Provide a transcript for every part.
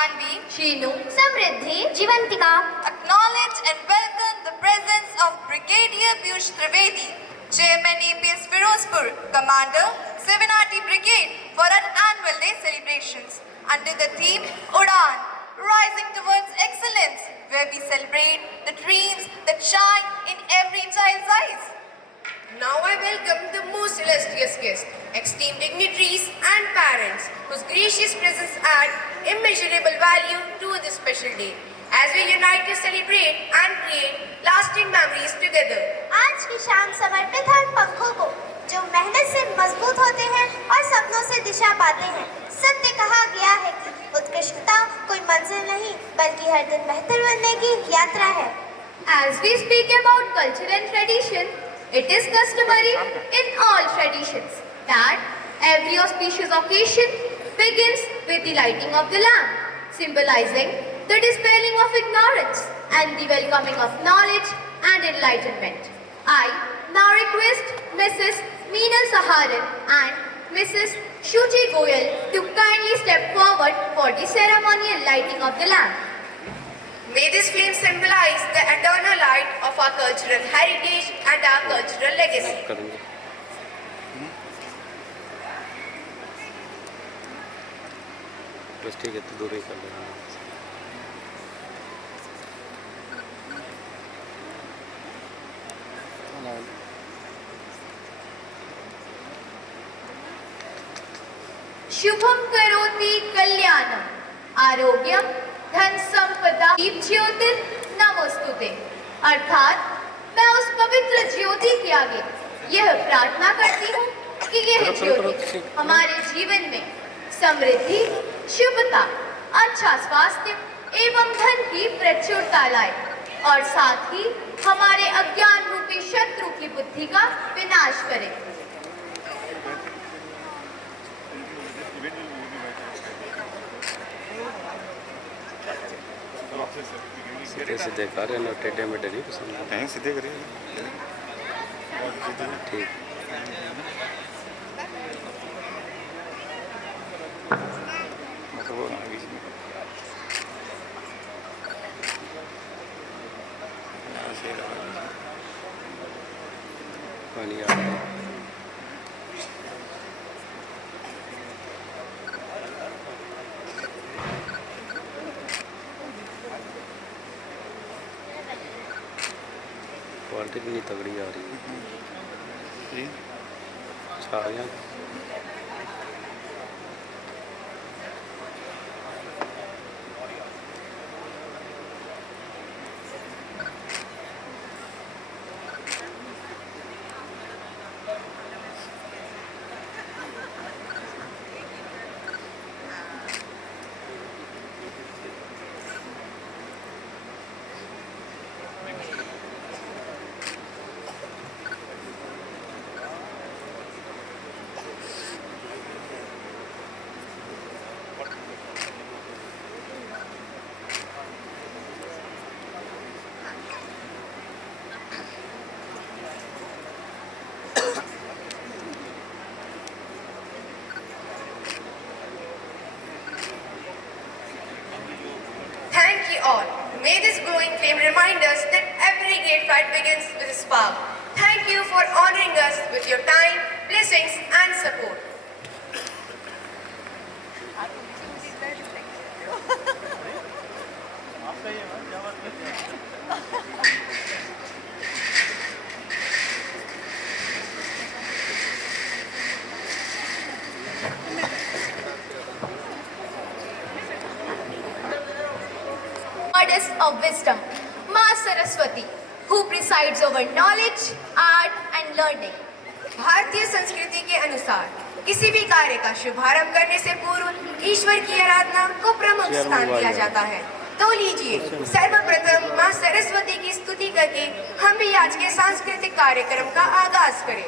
Shanvi, Sheenu, Samriddhi, Jivantika. acknowledge and welcome the presence of Brigadier Piyush Trivedi, Chairman APS Firozpur, Commander 7RT Brigade for our annual day celebrations under the theme Udan, Rising Towards Excellence, where we celebrate the dreams that shine in every child's eyes. Now I welcome the most illustrious guests, esteemed dignitaries and parents whose gracious presence add immeasurable value to this special day as we unite to celebrate and create lasting memories together. आज की शाम समर्पित है उन पंखों को जो मेहनत से मजबूत होते हैं और सपनों से दिशा पाते हैं। सत्य कहा गया है कि उत्कृष्टता कोई मंजिल नहीं बल्कि हर दिन बेहतर बनने की यात्रा है। As we speak about culture and tradition, it is customary in all traditions that every auspicious occasion begins with the lighting of the lamp, symbolizing the dispelling of ignorance and the welcoming of knowledge and enlightenment. I now request Mrs. Meenal Saharan and Mrs. Shuchi Goyal to kindly step forward for the ceremonial lighting of the lamp. May this flame symbolize the eternal light of our cultural heritage and our cultural legacy. करेंगे बस ठीक है तो दूर ही कर लेंगे शुभम करोति कल्याणम आरोग्यम धन संपदा दीप ज्योतिर नमोस्तुते। अर्थात मैं उस पवित्र ज्योति के आगे यह प्रार्थना करती हूँ कि यह ज्योति हमारे जीवन में समृद्धि, शुभता, अच्छा स्वास्थ्य एवं धन की प्रचुरता लाए और साथ ही हमारे अज्ञान रूपी शत्रु की बुद्धि का विनाश करे। सीधे सीधे कर रहे हैं टेढ़े मेढ़े नहीं पसंद आते हैं सीधे करिए ठीक पानी आ रहा है क्वालिटी भी नहीं तगड़ी आ रही है छाया Thank you all. May this glowing flame remind us that every great fight begins with a spark. Thank you for honoring us with your time, blessings and support. Goddess of wisdom, Ma Saraswati, who presides over knowledge, art and learning. भारतीय संस्कृति के अनुसार किसी भी कार्य का शुभारंभ करने से पूर्व ईश्वर की आराधना को प्रमुख स्थान दिया जाता है। तो लीजिए सर्वप्रथम मां सरस्वती की स्तुति करके हम भी आज के सांस्कृतिक कार्यक्रम का आगाज करें।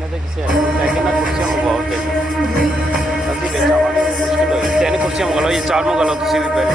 ਇਹਨੇ ਤਾਂ ਕਿਸੇ ਲੈ ਕੇ ਨਾ ਕੁਰਸੀਆਂ ਮੰਗਵਾਓ ਤੇ ਅਸੀਂ ਵੇਚਾਵਾਂਗੇ ਮੁਸ਼ਕਿਲ ਹੋਈ ਤਿੰਨ ਕੁਰਸੀਆਂ ਮੰਗਾ ਲਓ ਜਾਂ ਚਾਰ ਮੰਗਾ ਲਓ ਤੁਸੀਂ ਵੀ ਪਹਿਲੇ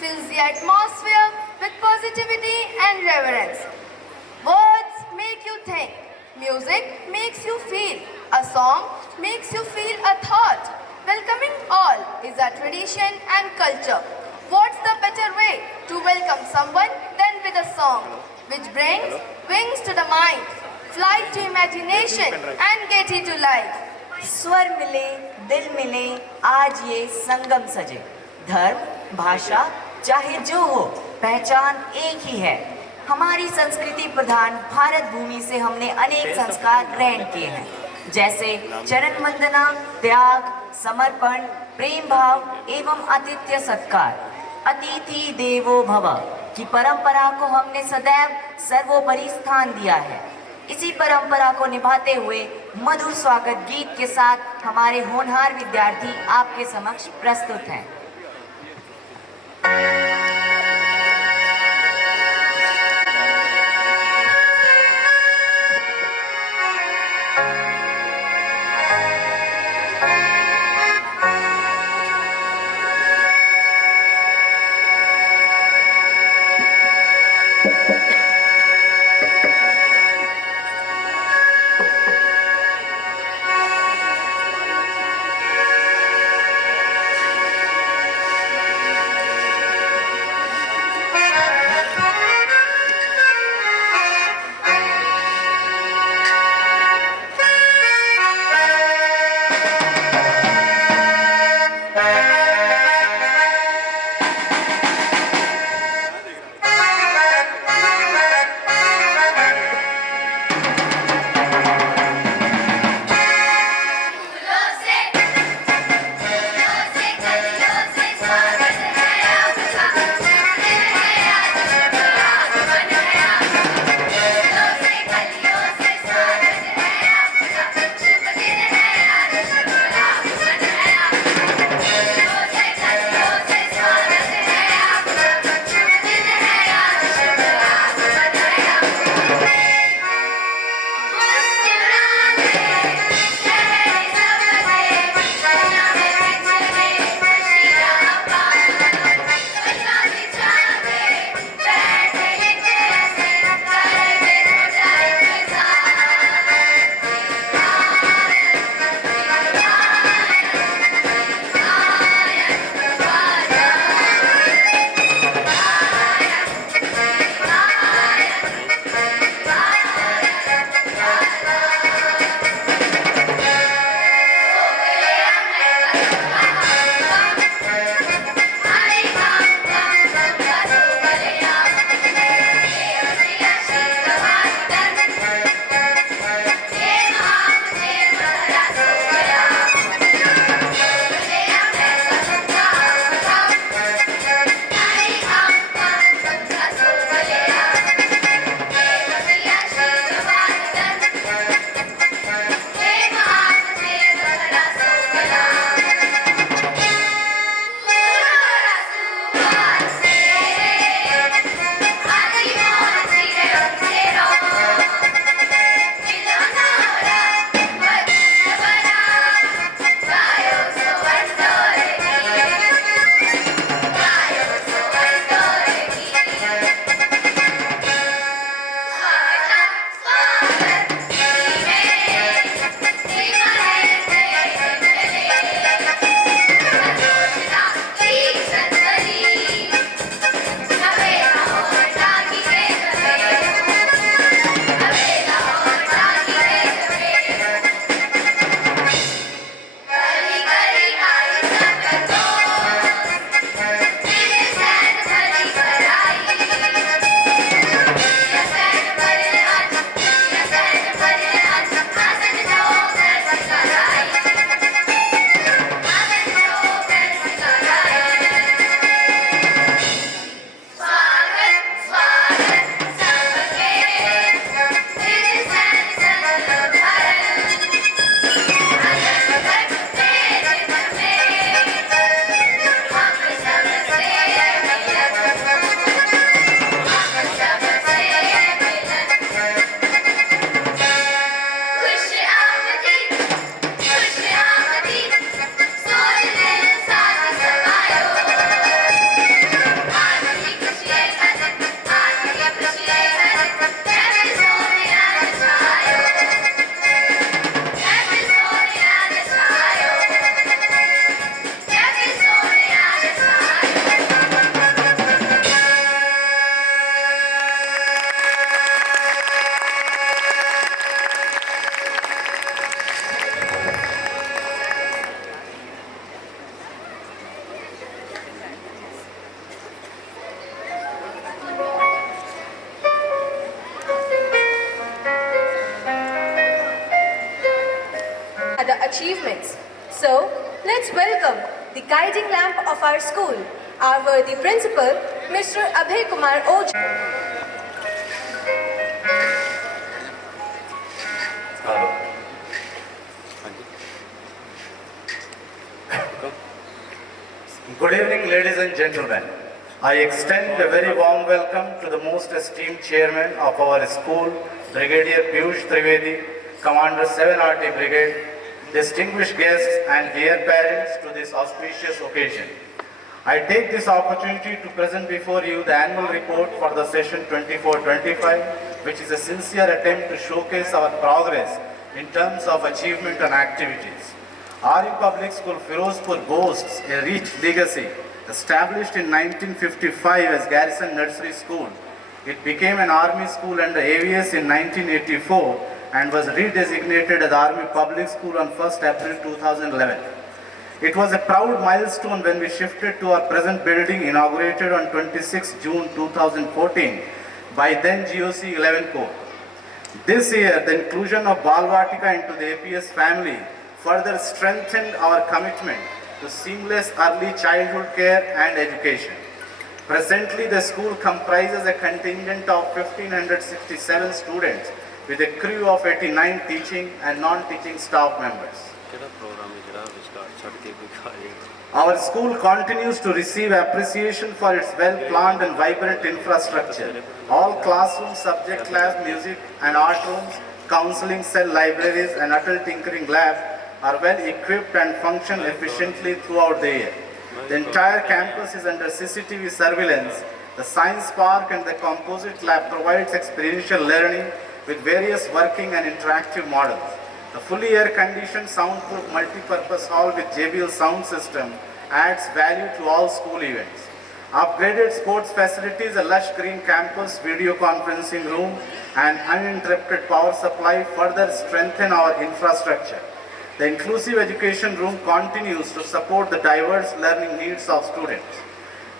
fills the atmosphere with positivity and reverence. Words make you think. Music makes you feel. A song makes you feel a thought. Welcoming all is a tradition and culture. What's the better way to welcome someone than with a song, which brings wings to the mind, flight to imagination and get it to life. स्वर मिले दिल मिले आज ये संगम सजे धर्म भाषा चाहे जो हो पहचान एक ही है। हमारी संस्कृति प्रधान भारत भूमि से हमने अनेक संस्कार ग्रहण किए हैं, जैसे चरण वंदना, त्याग, समर्पण, प्रेम भाव एवं आतिथ्य सत्कार। अतिथि देवो भव की परंपरा को हमने सदैव सर्वोपरि स्थान दिया है। इसी परंपरा को निभाते हुए मधुर स्वागत गीत के साथ हमारे होनहार विद्यार्थी आपके समक्ष प्रस्तुत हैं। the achievements. So, let's welcome the guiding lamp of our school, our worthy principal, Mr. Abhay Kumar Oj. Good evening, ladies and gentlemen. I extend a very warm welcome to the most esteemed chairman of our school, Brigadier Piyush Trivedi, Commander 7RT Brigade, distinguished guests and dear parents to this auspicious occasion. I take this opportunity to present before you the annual report for the session 24-25, which is a sincere attempt to showcase our progress in terms of achievement and activities. RU Public School Firozpur boasts a rich legacy. Established in 1955 as Garrison Nursery School, it became an Army school under AVS in 1984 and was redesignated as Army Public School on 1st April 2011. It was a proud milestone when we shifted to our present building, inaugurated on 26 June 2014 by then GOC 11 Corps. This year, the inclusion of Balvatika into the APS family further strengthened our commitment to seamless early childhood care and education. Presently, the school comprises a contingent of 1,567 students with a crew of 89 teaching and non-teaching staff members. Our school continues to receive appreciation for its well-planned and vibrant infrastructure. All classrooms, subject labs, music and art rooms, counseling cell, libraries and adult tinkering lab are well equipped and function efficiently throughout the year. The entire campus is under CCTV surveillance. The science park and the composite lab provides experiential learning with various working and interactive models. The fully air-conditioned, soundproof multi-purpose hall with JBL sound system adds value to all school events. Upgraded sports facilities, a lush green campus, video conferencing room and uninterrupted power supply further strengthen our infrastructure. The inclusive education room continues to support the diverse learning needs of students.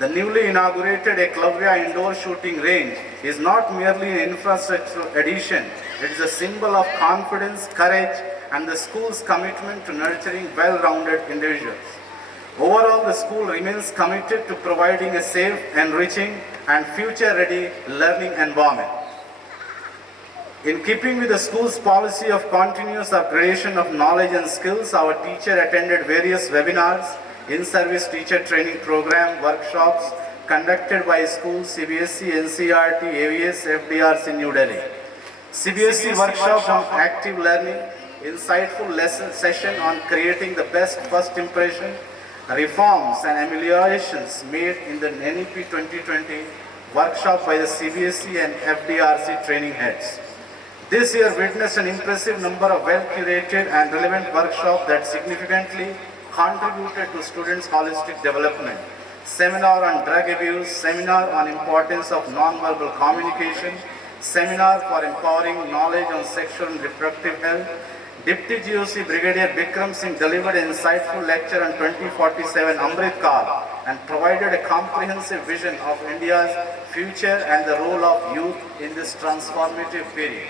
The newly inaugurated Eklavya indoor shooting range is not merely an infrastructure addition, it is a symbol of confidence, courage, and the school's commitment to nurturing well-rounded individuals. Overall, the school remains committed to providing a safe, enriching, and future-ready learning environment. In keeping with the school's policy of continuous upgradation of knowledge and skills, our teacher attended various webinars, in-service teacher training program, workshops conducted by schools CBSE, NCERT, AVS, FDRs in New Delhi. CBSE workshop on active learning, insightful lesson session on creating the best first impression, reforms and ameliorations made in the NEP 2020 workshop by the CBSE and FDRC training heads. This year witnessed an impressive number of well-curated and relevant workshops that significantly contributed to students' holistic development. Seminar on drug abuse, seminar on importance of non-verbal communication, seminar for empowering knowledge on sexual and reproductive health. Deputy GOC Brigadier Bikram Singh delivered an insightful lecture on 2047 Amrit Kaal and provided a comprehensive vision of India's future and the role of youth in this transformative period.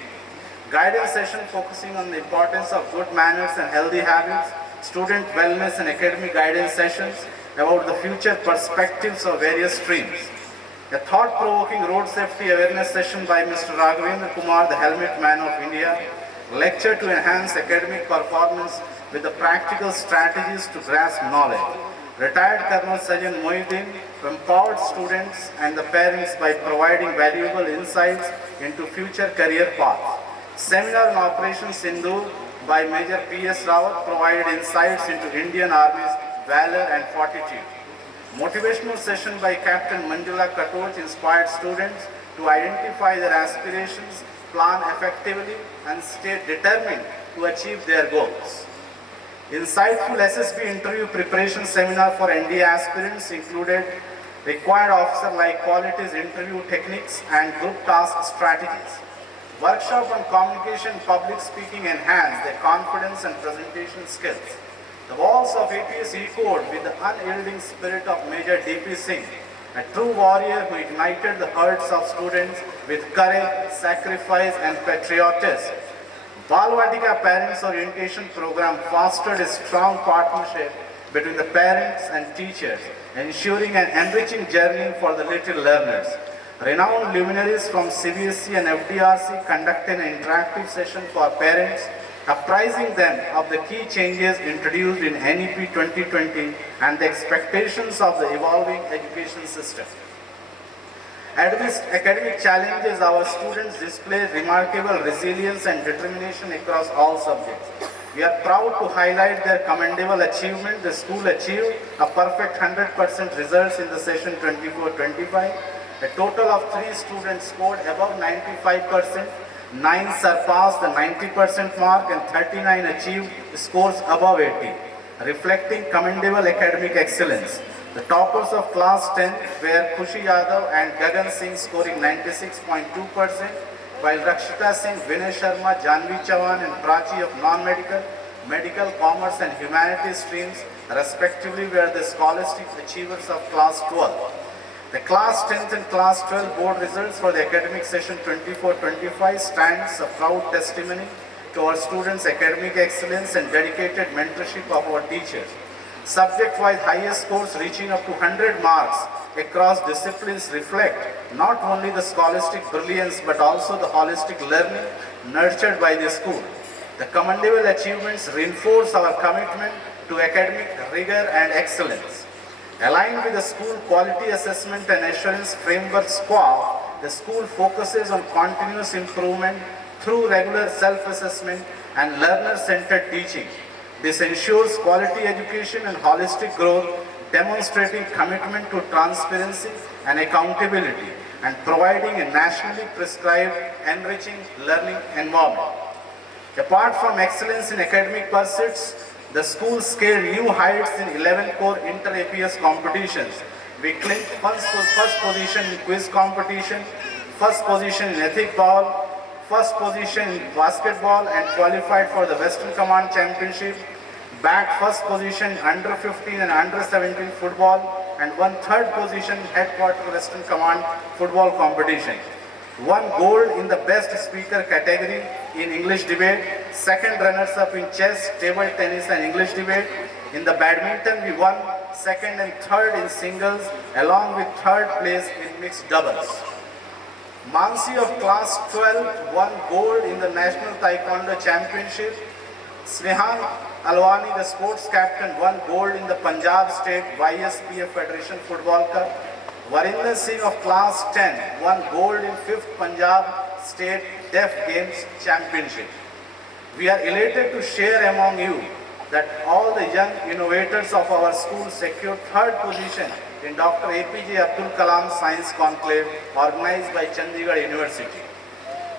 Guidance session focusing on the importance of good manners and healthy habits, student wellness and academic guidance sessions about the future perspectives of various streams. A thought-provoking road safety awareness session by Mr. Raghavendra Kumar, the Helmet Man of India, lecture to enhance academic performance with the practical strategies to grasp knowledge. Retired Colonel Sajan Mohiuddin empowered students and the parents by providing valuable insights into future career paths. Seminar on Operation Sindoor by Major P.S. Rawat provided insights into Indian Army's valor and fortitude. Motivational session by Captain Manjula Katoch inspired students to identify their aspirations, plan effectively, and stay determined to achieve their goals. Insightful SSB interview preparation seminar for NDA aspirants included required officer-like qualities, interview techniques, and group task strategies. Workshop on communication and public speaking enhanced their confidence and presentation skills. The walls of APS echoed with the unyielding spirit of Major D.P. Singh, a true warrior who ignited the hearts of students with courage, sacrifice, and patriotism. Vatika Parents Orientation Program fostered a strong partnership between the parents and teachers, ensuring an enriching journey for the little learners. Renowned luminaries from CBSE and FDRC conducted an interactive session for parents, apprising them of the key changes introduced in NEP 2020 and the expectations of the evolving education system. Amidst academic challenges, our students displayed remarkable resilience and determination across all subjects. We are proud to highlight their commendable achievement. The school achieved a perfect 100% results in the session 24-25. A total of 3 students scored above 95%, 9 surpassed the 90% mark, and 39 achieved scores above 80, reflecting commendable academic excellence. The toppers of class 10 were Khushi Yadav and Gagan Singh, scoring 96.2%, while Rakshita Singh, Vinay Sharma, Janvi Chavan and Prachi of non-medical, medical, commerce and humanities streams respectively were the scholastic achievers of class 12. The class 10th and class 12 board results for the academic session 24-25 stands a proud testimony to our students' academic excellence and dedicated mentorship of our teachers. Subject-wise highest scores reaching up to 100 marks across disciplines reflect not only the scholastic brilliance but also the holistic learning nurtured by the school. The commendable achievements reinforce our commitment to academic rigor and excellence. Aligned with the school quality assessment and assurance framework SQUA, the school focuses on continuous improvement through regular self-assessment and learner-centered teaching. This ensures quality education and holistic growth, demonstrating commitment to transparency and accountability, and providing a nationally prescribed, enriching learning environment. Apart from excellence in academic pursuits, the school scaled new heights in 11 core inter-APS competitions. We clinched first position in quiz competition, first position in ethic ball, first position in basketball, and qualified for the Western Command Championship, bagged first position in under 15 and under 17 football, and won third position in headquarter Western Command football competition. Won gold in the best speaker category in English debate, second runners-up in chess, table tennis and English debate. In the badminton, we won second and third in singles, along with third place in mixed doubles. Mansi of class 12 won gold in the National Taekwondo Championship. Snehan Alwani, the sports captain, won gold in the Punjab State YSPF Federation Football Cup. Varinder Singh of class 10 won gold in 5th Punjab State Deaf Games Championship. We are elated to share among you that all the young innovators of our school secured third position in Dr. APJ Abdul Kalam Science Conclave organized by Chandigarh University.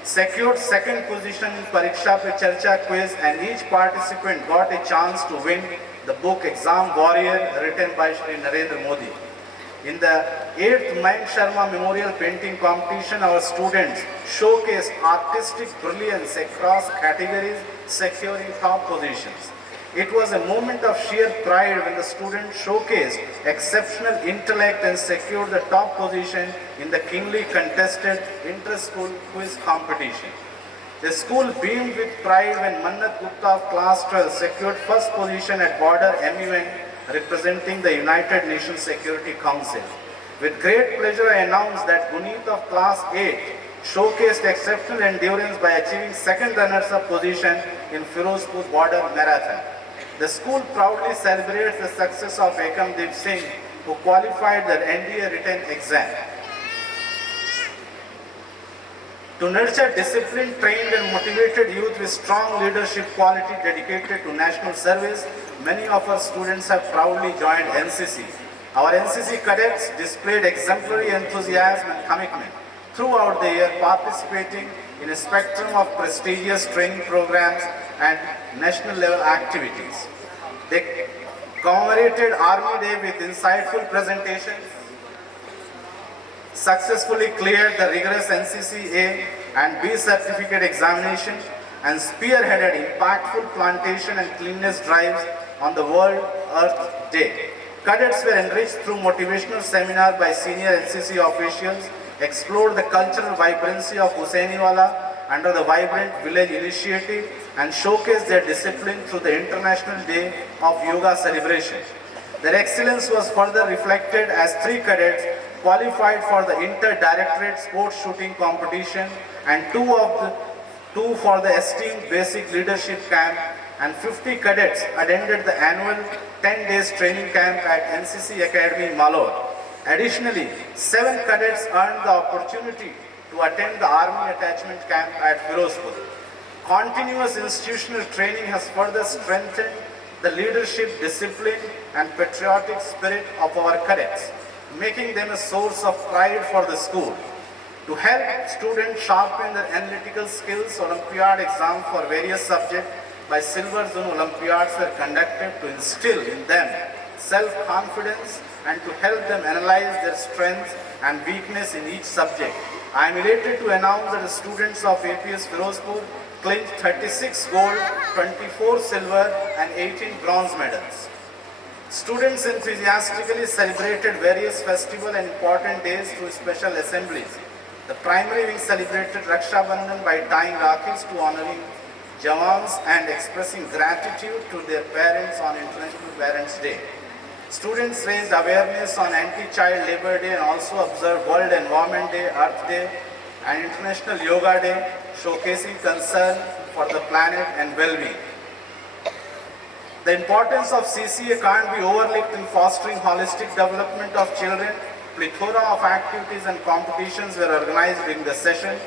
Secured second position in Pariksha Pe Charcha quiz, and each participant got a chance to win the book Exam Warrior written by Shri Narendra Modi. In the 8th Mayank Sharma Memorial Painting Competition, our students showcased artistic brilliance across categories, securing top positions. It was a moment of sheer pride when the students showcased exceptional intellect and secured the top position in the keenly contested inter-school quiz competition. The school beamed with pride when Mannat Gupta of class 12 secured first position at Border MUN representing the United Nations Security Council. With great pleasure, I announce that Guneet of class 8 showcased exceptional endurance by achieving second runners-up position in Firozpur Border Marathon. The school proudly celebrates the success of Ekamdeep Singh, who qualified the NDA written exam. To nurture disciplined, trained and motivated youth with strong leadership quality dedicated to national service, many of our students have proudly joined NCC. Our NCC cadets displayed exemplary enthusiasm and commitment throughout the year, participating in a spectrum of prestigious training programs and national level activities. They commemorated Army Day with insightful presentations, successfully cleared the rigorous NCC A and B certificate examination, and spearheaded impactful plantation and cleanliness drives on the World Earth Day. Cadets were enriched through motivational seminar by senior NCC officials, explored the cultural vibrancy of Husainiwala under the Vibrant Village Initiative, and showcased their discipline through the International Day of Yoga celebration. Their excellence was further reflected as 3 cadets qualified for the Inter-Directorate Sports Shooting Competition and 2 for the esteemed Basic Leadership Camp, and 50 cadets attended the annual 10 days training camp at NCC Academy, Malore. Additionally, 7 cadets earned the opportunity to attend the Army Attachment Camp at Firozpur. Continuous institutional training has further strengthened the leadership, discipline and patriotic spirit of our cadets, making them a source of pride for the school. To help students sharpen their analytical skills, Olympiad exams for various subjects by Silver Zone Olympiads were conducted to instill in them self-confidence and to help them analyze their strengths and weakness in each subject. I am elated to announce that the students of APS Firozpur clinched 36 gold, 24 silver and 18 bronze medals. Students enthusiastically celebrated various festivals and important days through special assemblies. The primary wing celebrated Raksha Bandhan by tying Rakhis to honoring Jawans and expressing gratitude to their parents on International Parents' Day. Students raised awareness on Anti-Child Labour Day and also observed World Environment Day, Earth Day and International Yoga Day, showcasing concern for the planet and well-being. The importance of CCA can't be overlooked in fostering holistic development of children. Plethora of activities and competitions were organized during the session.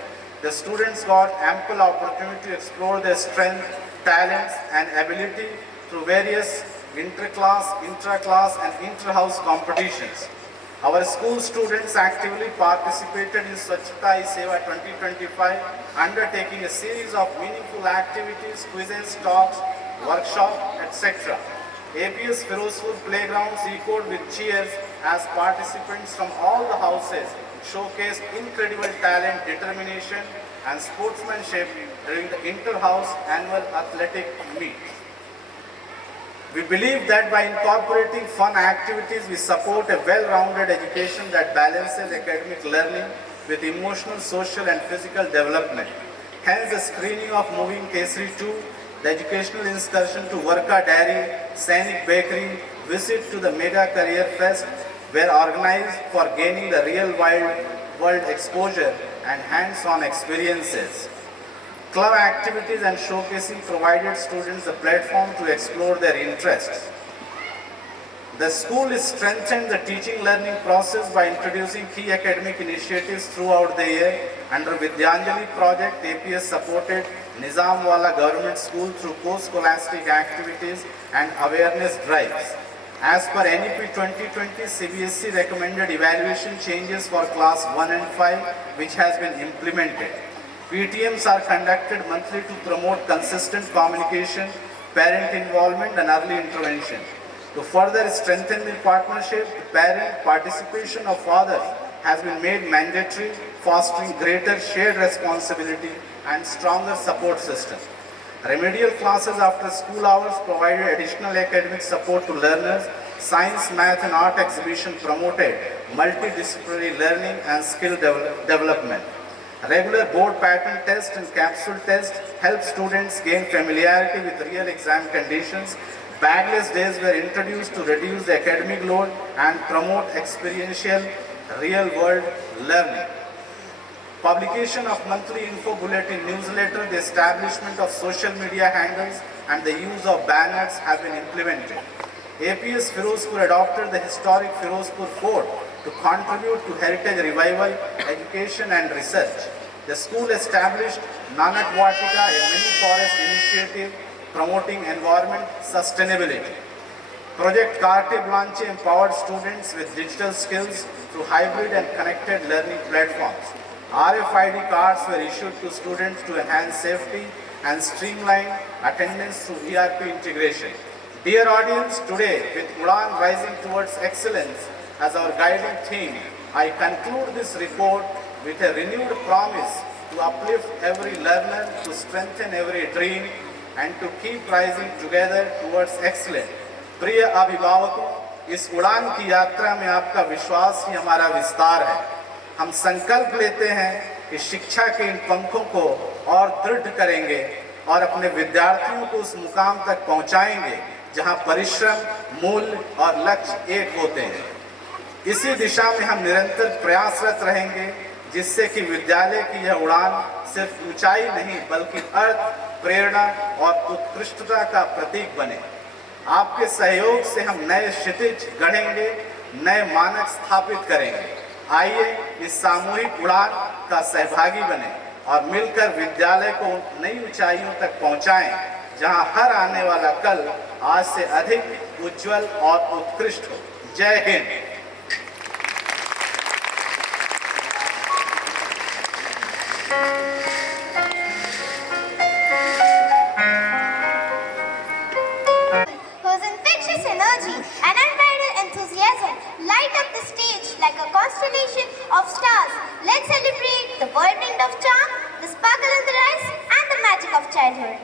The students got ample opportunity to explore their strength, talents and ability through various inter-class, intra-class and inter-house competitions. Our school students actively participated in Swachhata Hi Seva 2025, undertaking a series of meaningful activities, quizzes, talks, workshops, etc. APS Firozpur playgrounds echoed with cheers as participants from all the houses showcased incredible talent, determination and sportsmanship during the inter-house annual athletic meet. We believe that by incorporating fun activities, we support a well-rounded education that balances academic learning with emotional, social and physical development. Hence, the screening of Moving Kesari 2, the educational excursion to Varka Dairy, Sainik Bakery, visit to the Mega Career Fest were organized for gaining the real world exposure and hands-on experiences. Club activities and showcasing provided students a platform to explore their interests. The school is strengthened the teaching learning process by introducing key academic initiatives throughout the year. Under Vidyanjali project, APS supported Nizamwala Government School through post-scholastic activities and awareness drives. As per NEP 2020, CBSE recommended evaluation changes for class 1 and 5, which has been implemented. PTMs are conducted monthly to promote consistent communication, parent involvement and early intervention. To further strengthen the partnership, the parent participation of fathers has been made mandatory, fostering greater shared responsibility and stronger support system. Remedial classes after school hours provided additional academic support to learners. Science, math and art exhibition promoted multidisciplinary learning and skill development. Regular board pattern test and capsule test help students gain familiarity with real exam conditions. Bagless days were introduced to reduce the academic load and promote experiential real-world learning. Publication of monthly info bulletin newsletter, the establishment of social media handles and the use of banners have been implemented. APS Firozpur adopted the historic Firozpur Fort to contribute to heritage revival, education and research. The school established Nanak Vatika, a mini forest initiative promoting environment sustainability. Project Carte Blanche empowered students with digital skills through hybrid and connected learning platforms. RFID cards were issued to students to enhance safety and streamline attendance through ERP integration. Dear audience, today with Udan rising towards excellence as our guiding theme, I conclude this report with a renewed promise to uplift every learner, to strengthen every dream and to keep rising together towards excellence. प्रिय अभिभावकों, इस उड़ान की यात्रा में आपका विश्वास ही हमारा विस्तार है। हम संकल्प लेते हैं कि शिक्षा के इन पंखों को और दृढ़ करेंगे, और अपने विद्यार्थियों को उस मुकाम तक पहुंचाएंगे जहां परिश्रम, मूल्य और लक्ष्य एक होते हैं। इसी दिशा में हम निरंतर प्रयासरत रहेंगे, जिससे कि विद्यालय की यह उड़ान सिर्फ ऊंचाई नहीं बल्कि अर्थ, प्रेरणा और उत्कृष्टता का प्रतीक बने। आपके सहयोग से हम नए क्षितिज गढ़ेंगे, नए मानक स्थापित करेंगे। आइए इस सामूहिक उड़ान का सहभागी बने और मिलकर विद्यालय को नई ऊंचाइयों तक पहुंचाएं, जहां हर आने वाला कल आज से अधिक उज्जवल और उत्कृष्ट हो। जय Hind. Whose infectious energy and unbridled enthusiasm light up the stage like a constellation of stars. Let's celebrate the whirlwind of charm, the sparkle in the eyes, and the magic of childhood.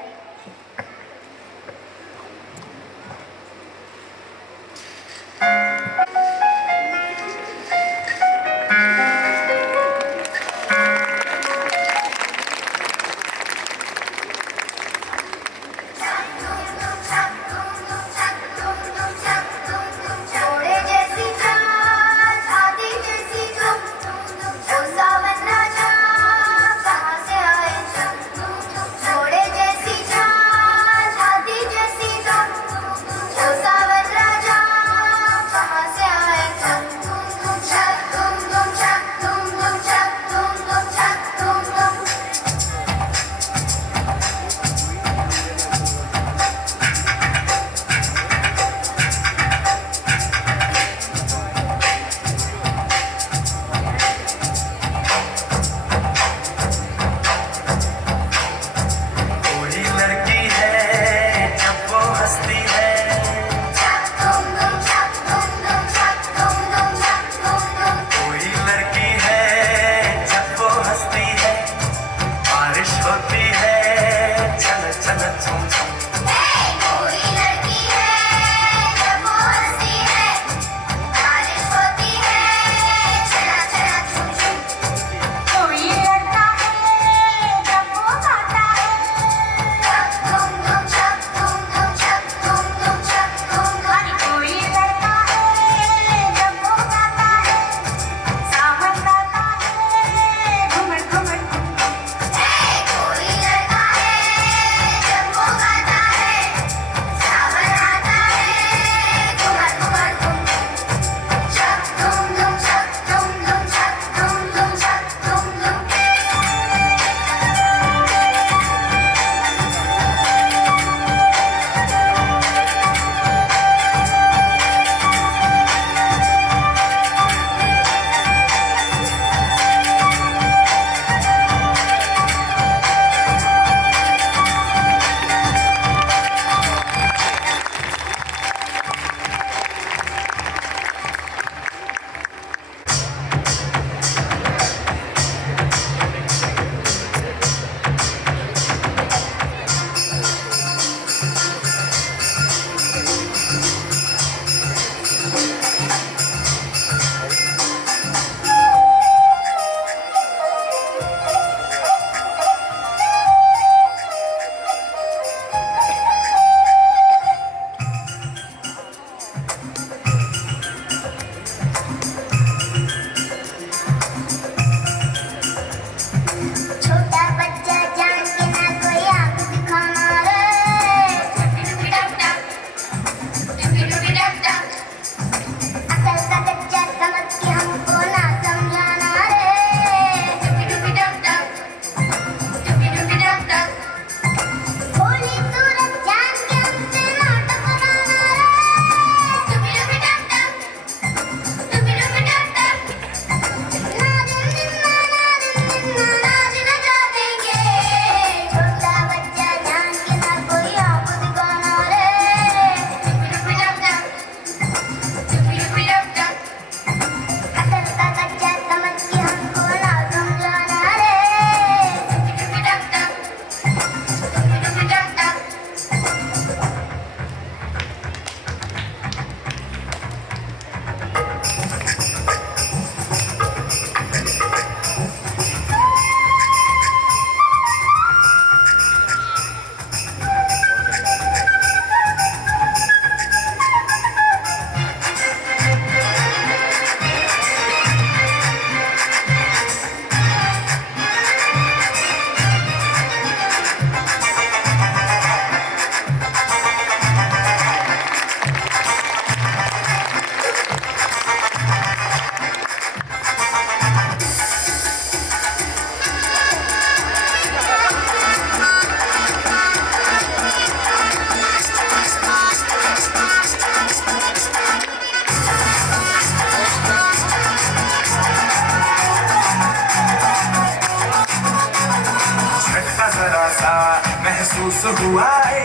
आए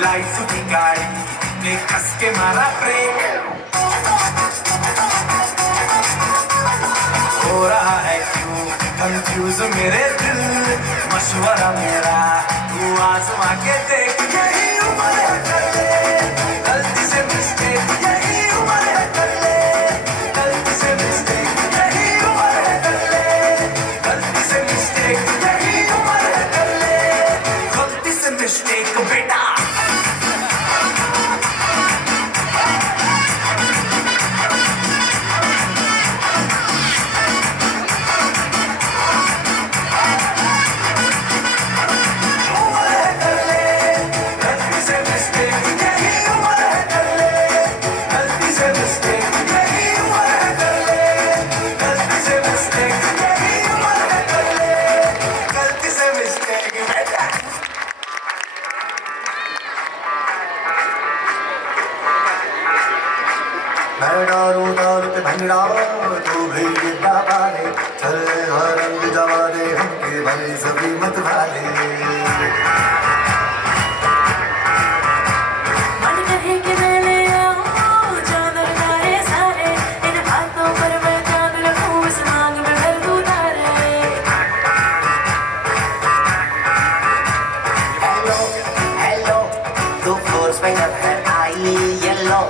life की गाड़ी ने कस के मारा break हो रहा है क्यों कंफ्यूज मेरे दिल मशवरा मेरा तू आजमा के देख यही उम्र है कर ले गलती से मिस्टेक यही उम्र है कर ले गलती से मिस्टेक यही उम्र है कर ले गलती से मिस्टेक यही उम्र है कर ले गलती से मिस्टेक बेटा भंगड़ा तू भी बाबा ने चले रंग जवा दे हमके भले सभी मत वाले मन कहे कि मैं ले आऊं जान लगाए सारे इन हाथों पर मैं जान रखूं इस मांग में भर दूं तारे हेलो हेलो तू फोर्स पे जब है आई येलो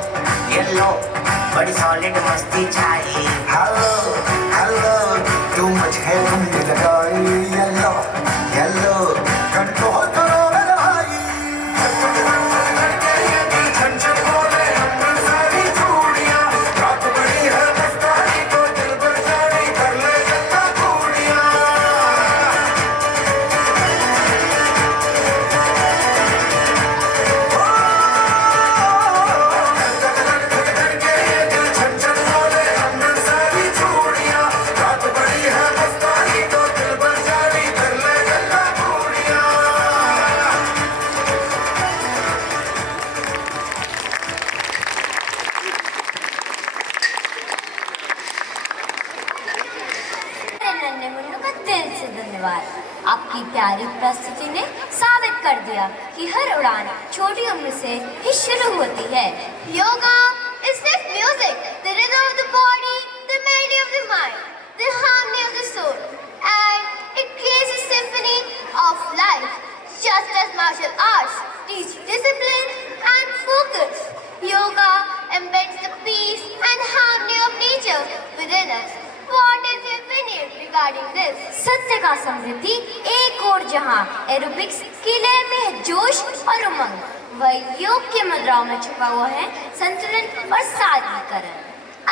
येलो बड़ी सॉलिड मस्ती छाई हेलो हेलो तू मुझे घूमने लगाई येलो येलो कंट्रोल करो मेरे भाई आपकी प्यारी प्रस्तुति ने साबित कर दिया कि हर उड़ान छोटी उम्र से ही शुरू होती है। Yoga is this music, the rhythm of the body, the melody of the mind, the harmony of the soul, and it creates a symphony of life. Just as martial arts teach discipline and focus, yoga embeds the peace and harmony of nature within us. What is your opinion regarding this? सत्य का समृद्धि एक और जहां aerobics की लय में है जोश और उमंग, वह योग के मुद्राओं में छुपा हुआ है संतुलन और साधकीकरण।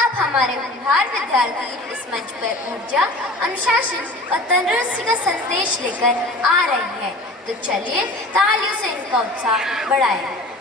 अब हमारे होनहार विद्यार्थी इस मंच पर ऊर्जा, अनुशासन और तंदुरुस्ती का संदेश लेकर आ रहे हैं, तो चलिए तालियों से इनका उत्साह बढ़ाएं।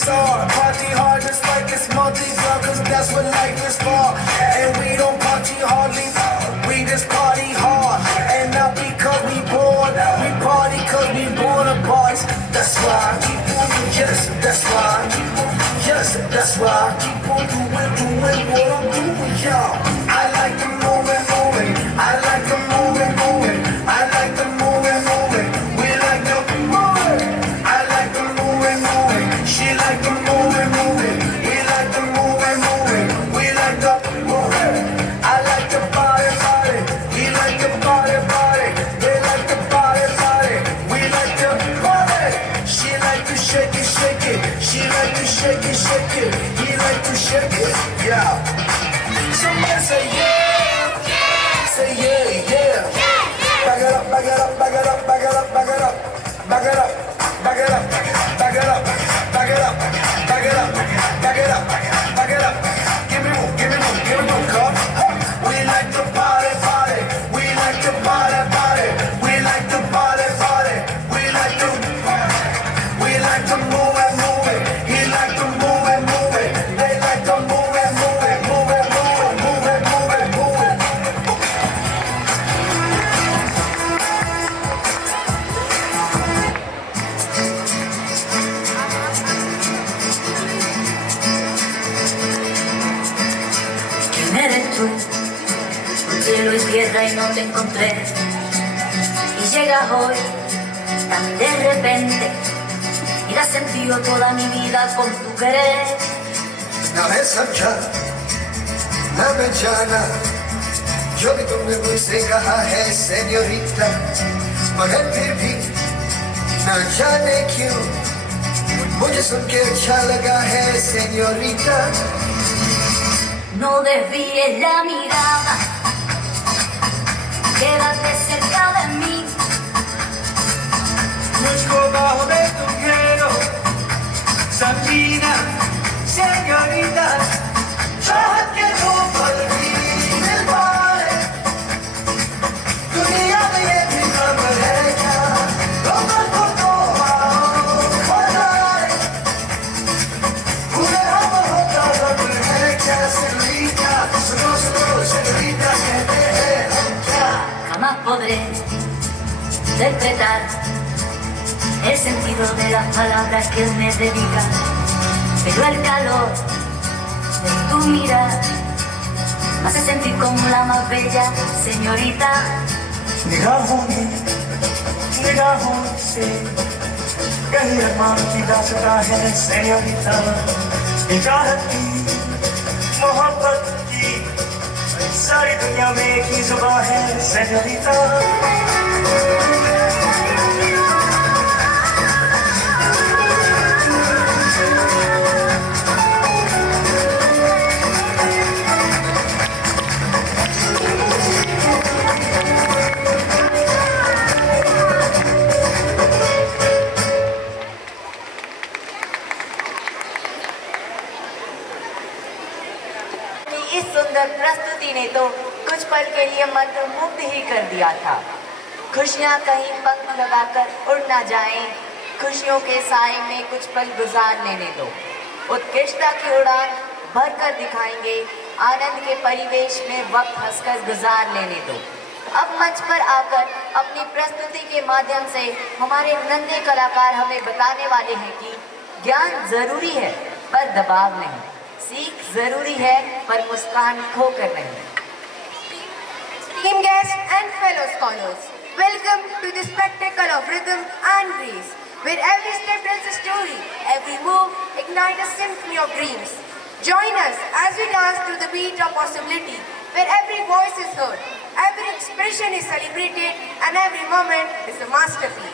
star. Party hard just like it's monthly drunk, cause that's what life is for. And we don't party hardly, we just party hard. And not because we born, we party cause we born apart. That's why I keep on doing, yes, that's why I keep on, yes, that's why I keep on doing what I'm doing, y'all. I like the moving, moving, I like the moving, moving, I like the moving, moving, we like the moving, I like the moving, moving, she like the moving, moving, we like the moving, moving, we like the moving, I like the body, body, we like the body, body, they like the body, body, we like the body, she like to shake it, shake it, she like to shake it, shake it, he like to shake it, yeah. Somebody say yeah, say yeah, yeah. Back it up, back it up, back it up, back it up, back it up, back it up, back it up, back it up, back it up, back it up, back it up, back it up. Give me more, give me more, give me more, come. We like the party, party. We like the party, party. We like the party, party. We like the party. We like the move it, move it. He like the move it, move it. They like the move it, move it, move it, move it, move it, move it, move it. ¿Quién eres tú? Con cielo y tierra y no te encontré. Y llegas hoy tan de repente y has sentido toda mi vida con tu querer. ना मैं समझा ना मैं जाना जो भी तुमने मुझसे कहा है सेन्योरिटा, मगर फिर भी ना जाने क्यों मुझे सुन के अच्छा लगा है senorita. No desvíes la mirada, quédate cerca de mí. मुझको बाहों में तुम घेरो, समझीना सेñorita. चाहत के दो पल भी मिल पाए, दुनिया में ये भी कम है क्या? दो पल को दो बाहों बनाए, पूरे हम होता रब है क्या? सेñorita, सुनो सुनो सेñorita, कहते हैं हम क्या? Jamás podré interpretar el sentido de las palabras que él me dedica, pero el calor de tu mirar me hace sentir como la más bella señorita. निगाहों से कहीं अरमान की दास्तां है सेñorita. इजाजत की मोहब्बत की सारी दुनिया में एक ही जुबान है सेñorita. इस सुंदर प्रस्तुति ने तो कुछ पल के लिए मंत्रमुग्ध ही कर दिया था. खुशियाँ कहीं पंख लगाकर उड़ ना जाएं, खुशियों के साए में कुछ पल गुजार लेने दो. उत्कृष्टता की उड़ान भरकर दिखाएंगे, आनंद के परिवेश में वक्त हंसकर गुजार लेने दो. अब मंच पर आकर अपनी प्रस्तुति के माध्यम से हमारे नन्हे कलाकार हमें बताने वाले हैं कि ज्ञान जरूरी है पर दबाव नहीं, सीख जरूरी है पर मुस्कान खोकर नहीं. Esteemed guests and fellow scholars, welcome to the spectacle of rhythm and grace, where every step tells a story, every move ignites a symphony of dreams. Join us as we dance to the beat of possibility, where every voice is heard, every expression is celebrated, and every moment is a masterpiece.